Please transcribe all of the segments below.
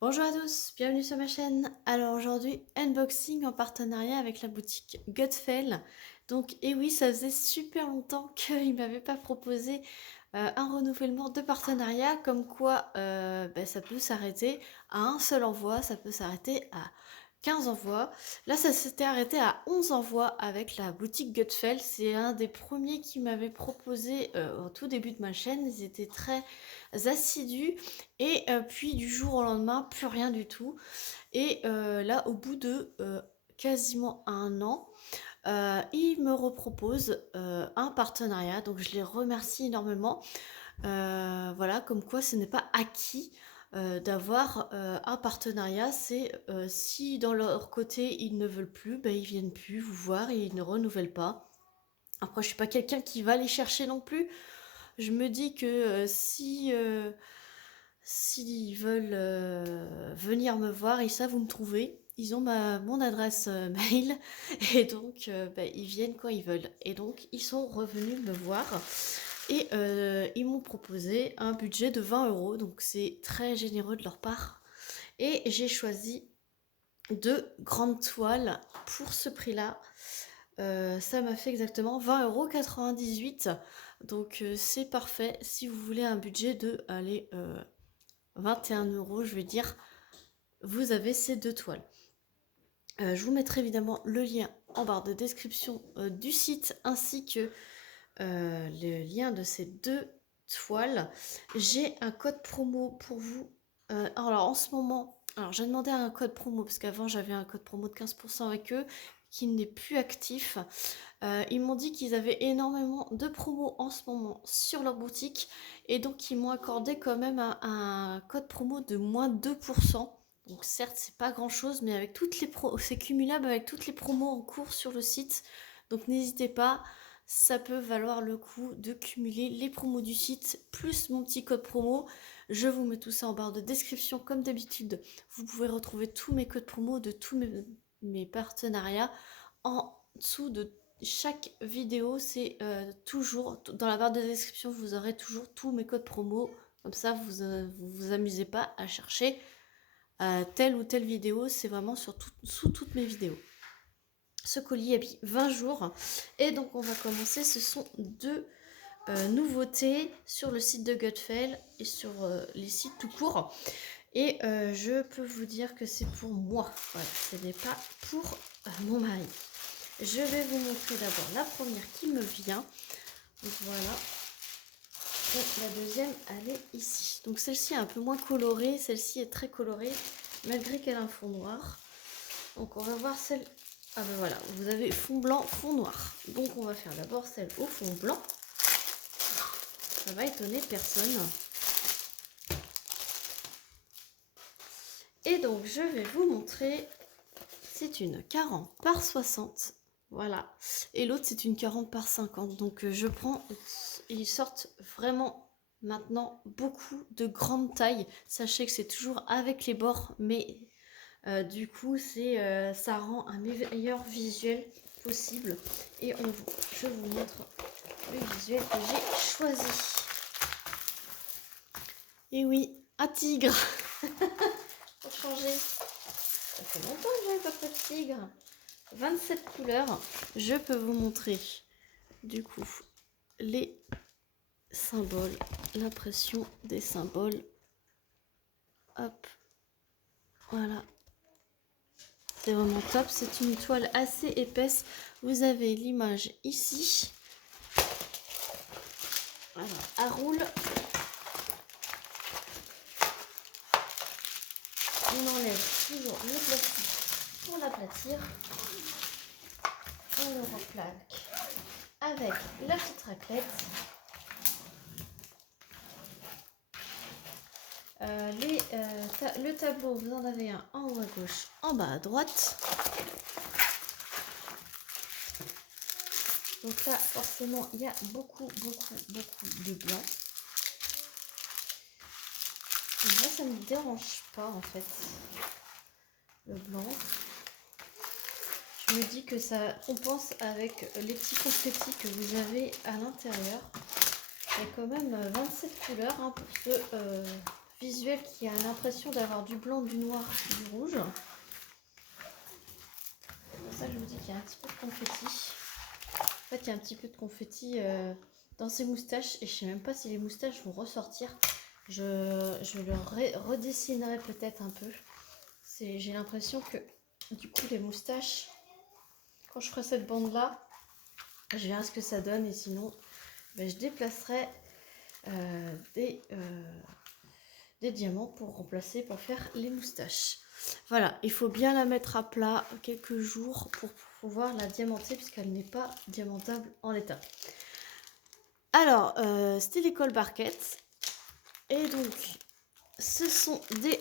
Bonjour à tous, bienvenue sur ma chaîne. Alors aujourd'hui, unboxing en partenariat avec la boutique Gutfeld. Donc, et oui, ça faisait super longtemps qu'ils ne m'avaient pas proposé un renouvellement de partenariat, comme quoi ça peut s'arrêter à un seul envoi, ça peut s'arrêter à 15 envois. Là, ça s'était arrêté à 11 envois avec la boutique Gutfeld. C'est un des premiers qui m'avait proposé au tout début de ma chaîne. Ils étaient très assidus et puis du jour au lendemain, plus rien du tout. Et là, au bout de quasiment un an, ils me reproposent un partenariat. Donc je les remercie énormément. Voilà, comme quoi ce n'est pas acquis d'avoir un partenariat. C'est si dans leur côté ils ne veulent plus, ben, ils viennent plus vous voir et ils ne renouvellent pas. Après, je suis pas quelqu'un qui va les chercher non plus. Je me dis que si s'ils veulent venir me voir, ils savent où me trouver. Ils ont mon adresse mail et donc ils viennent quand ils veulent. Et donc ils sont revenus me voir et ils m'ont proposé un budget de 20 euros. Donc c'est très généreux de leur part. Et j'ai choisi deux grandes toiles pour ce prix-là. Ça m'a fait exactement 20,98 €. Donc c'est parfait si vous voulez un budget de 21 euros, je vais dire, vous avez ces deux toiles. Je vous mettrai évidemment le lien en barre de description du site ainsi que le lien de ces deux toiles. J'ai un code promo pour vous. Alors en ce moment, alors j'ai demandé un code promo parce qu'avant j'avais un code promo de 15% avec eux qui n'est plus actif. Ils m'ont dit qu'ils avaient énormément de promos en ce moment sur leur boutique et donc ils m'ont accordé quand même un code promo de moins 2%. Donc certes c'est pas grand chose mais avec toutes les c'est cumulable avec toutes les promos en cours sur le site. Donc n'hésitez pas, ça peut valoir le coup de cumuler les promos du site plus mon petit code promo. Je vous mets tout ça en barre de description comme d'habitude. Vous pouvez retrouver tous mes codes promo de tous mes partenariats en dessous de chaque vidéo. C'est toujours dans la barre de description, vous aurez toujours tous mes codes promo. Comme ça, vous amusez pas à chercher telle ou telle vidéo. C'est vraiment sous toutes mes vidéos. Ce colis a mis 20 jours. Et donc, on va commencer. Ce sont deux nouveautés sur le site de Gutfeld et sur les sites tout court. Et je peux vous dire que c'est pour moi. Voilà, ce n'est pas pour mon mari. Je vais vous montrer d'abord la première qui me vient. Donc voilà. Et la deuxième, elle est ici. Donc celle-ci est un peu moins colorée. Celle-ci est très colorée, malgré qu'elle a un fond noir. Donc on va voir celle... Ah ben voilà, vous avez fond blanc, fond noir. Donc on va faire d'abord celle au fond blanc. Ça va étonner personne. Et donc je vais vous montrer... C'est une 40 par 60. Voilà. Et l'autre, c'est une 40 par 50. Donc, je prends... Ils sortent vraiment maintenant beaucoup de grandes tailles. Sachez que c'est toujours avec les bords. Mais du coup, ça rend un meilleur visuel possible. Et je vous montre le visuel que j'ai choisi. Et oui, un tigre. Pour changer. Ça fait longtemps que j'avais pas fait de tigre. 27 couleurs. Je peux vous montrer du coup les symboles, l'impression des symboles. Hop, voilà. C'est vraiment top. C'est une toile assez épaisse. Vous avez l'image ici. Voilà, elle roule. On enlève toujours le plastique pour l'aplatir. On le replaque avec la petite raclette. Le tableau, vous en avez un en haut à gauche, en bas à droite. Donc là, forcément, il y a beaucoup de blanc. Et moi, ça ne me dérange pas, en fait, le blanc. Je me dis que ça compense avec les petits confettis que vous avez à l'intérieur. Il y a quand même 27 couleurs hein, pour ce visuel qui a l'impression d'avoir du blanc, du noir, du rouge. C'est pour ça que je vous dis qu'il y a un petit peu de confetti. En fait, il y a un petit peu de confetti dans ses moustaches et je sais même pas si les moustaches vont ressortir. Je le redessinerai peut-être un peu. J'ai l'impression que du coup les moustaches, quand je ferai cette bande là, je verrai ce que ça donne et sinon je déplacerai des diamants pour remplacer, pour faire les moustaches. Voilà, il faut bien la mettre à plat quelques jours pour pouvoir la diamanter puisqu'elle n'est pas diamantable en l'état. Alors, c'était l'école Barquette. Et donc, ce sont des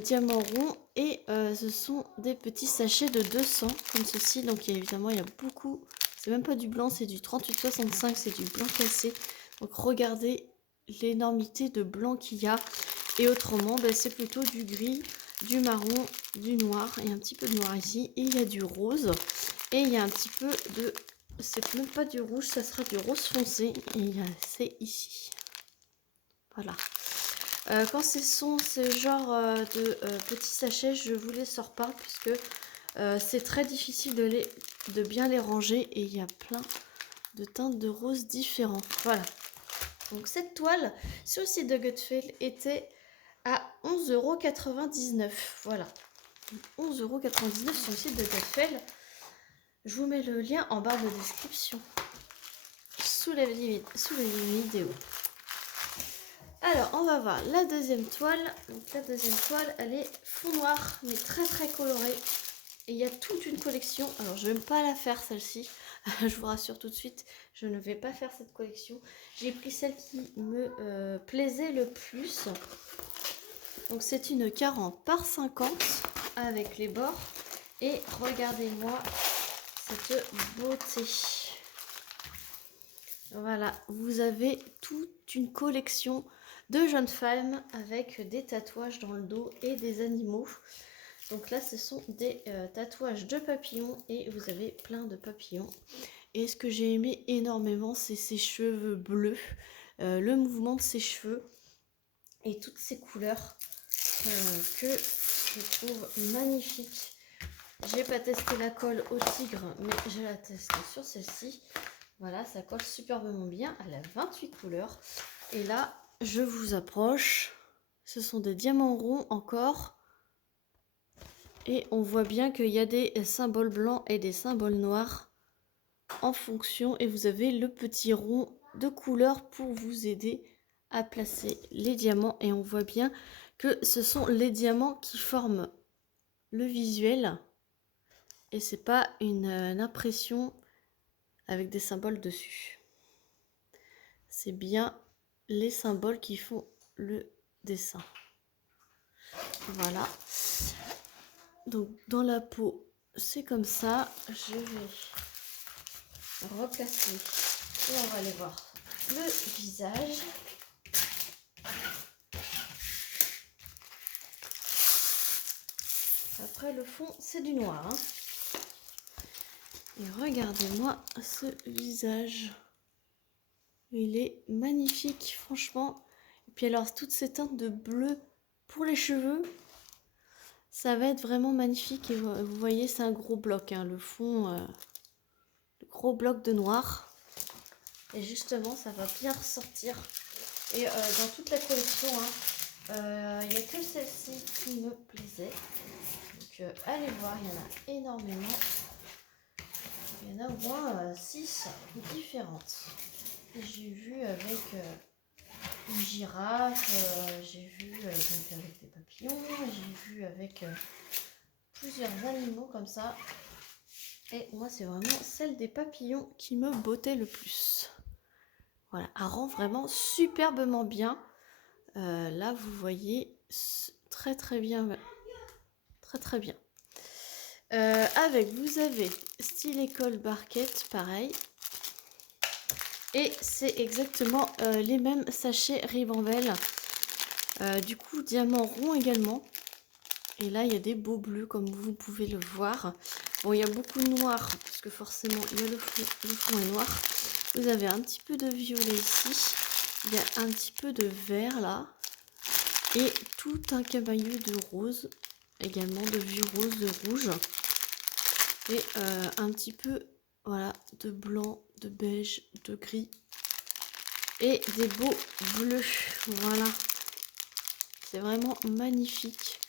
diamants ronds et ce sont des petits sachets de 200 comme ceci. Donc, évidemment, il y a beaucoup. C'est même pas du blanc, c'est du 38,65, c'est du blanc cassé. Donc, regardez l'énormité de blanc qu'il y a. Et autrement, c'est plutôt du gris, du marron, du noir et un petit peu de noir ici. Et il y a du rose et il y a un petit peu de... C'est même pas du rouge, ça sera du rose foncé. Et c'est ici. Voilà. Quand ce sont ce genre de petits sachets, je vous les sors pas puisque c'est très difficile de bien les ranger et il y a plein de teintes de rose différents. Voilà. Donc cette toile sur le site de Gutfeld était à 11,99 €. Voilà. 11,99 € sur le site de Gutfeld. Je vous mets le lien en barre de description sous la vidéo. Alors, on va voir la deuxième toile. Donc, la deuxième toile, elle est fond noir, mais très très colorée. Et il y a toute une collection. Alors, je ne vais pas la faire celle-ci. Je vous rassure tout de suite, je ne vais pas faire cette collection. J'ai pris celle qui me plaisait le plus. Donc, c'est une 40 par 50 avec les bords. Et regardez-moi cette beauté. Voilà, vous avez toute une collection de jeunes femmes avec des tatouages dans le dos et des animaux. Donc là, ce sont des tatouages de papillons et vous avez plein de papillons. Et ce que j'ai aimé énormément, c'est ses cheveux bleus, le mouvement de ses cheveux et toutes ces couleurs que je trouve magnifiques. J'ai pas testé la colle au tigre, mais je la teste sur celle-ci. Voilà, ça colle superbement bien. Elle a 28 couleurs. Et là, je vous approche. Ce sont des diamants ronds encore. Et on voit bien qu'il y a des symboles blancs et des symboles noirs en fonction. Et vous avez le petit rond de couleur pour vous aider à placer les diamants. Et on voit bien que ce sont les diamants qui forment le visuel. Et c'est pas une impression avec des symboles dessus. C'est bien les symboles qui font le dessin. Voilà. Donc dans la peau, c'est comme ça. Je vais replacer et on va aller voir le visage. Après le fond, c'est du noir. Hein. Et regardez-moi ce visage. Il est magnifique, franchement. Et puis alors, toutes ces teintes de bleu pour les cheveux, ça va être vraiment magnifique. Et vous voyez, c'est un gros bloc, hein, le fond, le gros bloc de noir. Et justement, ça va bien ressortir. Et dans toute la collection, il n'y a que celle-ci qui me plaisait. Donc, allez voir, il y en a énormément. Il y en a au moins 6 différentes. J'ai vu avec une girafe, j'ai vu donc avec des papillons, j'ai vu avec plusieurs animaux comme ça. Et moi, c'est vraiment celle des papillons qui me bottait le plus. Voilà, elle rend vraiment superbement bien. Là, vous voyez très très bien. Très très bien. Vous avez style école Barquette, pareil. Et c'est exactement les mêmes sachets Ribambelle. Du coup, diamant rond également. Et là, il y a des beaux bleus, comme vous pouvez le voir. Bon, il y a beaucoup de noir, parce que forcément, il y a le fond est noir. Vous avez un petit peu de violet ici. Il y a un petit peu de vert là. Et tout un camailleux de rose, également de vieux rose, de rouge. Et un petit peu, voilà, de blanc, de beige, de gris. Et des beaux bleus, voilà. C'est vraiment magnifique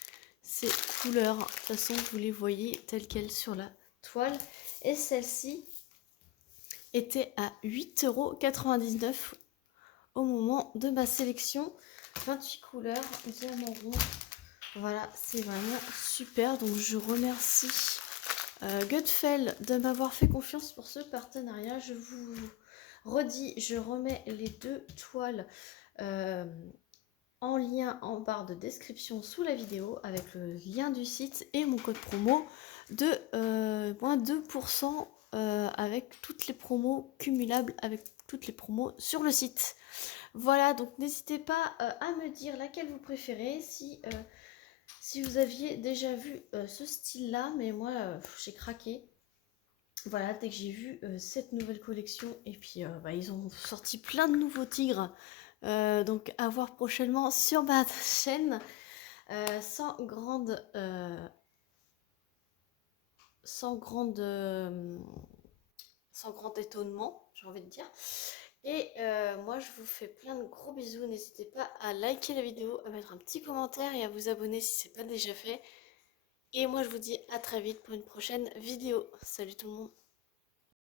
ces couleurs. De toute façon, vous les voyez telles quelles sur la toile. Et celle-ci était à 8,99 € au moment de ma sélection. 28 couleurs, diamant rond. Voilà, c'est vraiment super. Donc je remercie Gutfeld de m'avoir fait confiance pour ce partenariat. Je vous redis, je remets les deux toiles en lien en barre de description sous la vidéo avec le lien du site et mon code promo de moins 2% avec toutes les promos cumulables avec toutes les promos sur le site. Voilà, donc n'hésitez pas à me dire laquelle vous préférez, si vous aviez déjà vu ce style-là, mais moi j'ai craqué. Voilà, dès que j'ai vu cette nouvelle collection, et puis ils ont sorti plein de nouveaux tigres, donc à voir prochainement sur ma chaîne, sans grande, sans grande, sans grand étonnement, j'ai envie de dire. Et moi je vous fais plein de gros bisous, n'hésitez pas à liker la vidéo, à mettre un petit commentaire et à vous abonner si ce n'est pas déjà fait. Et moi je vous dis à très vite pour une prochaine vidéo. Salut tout le monde.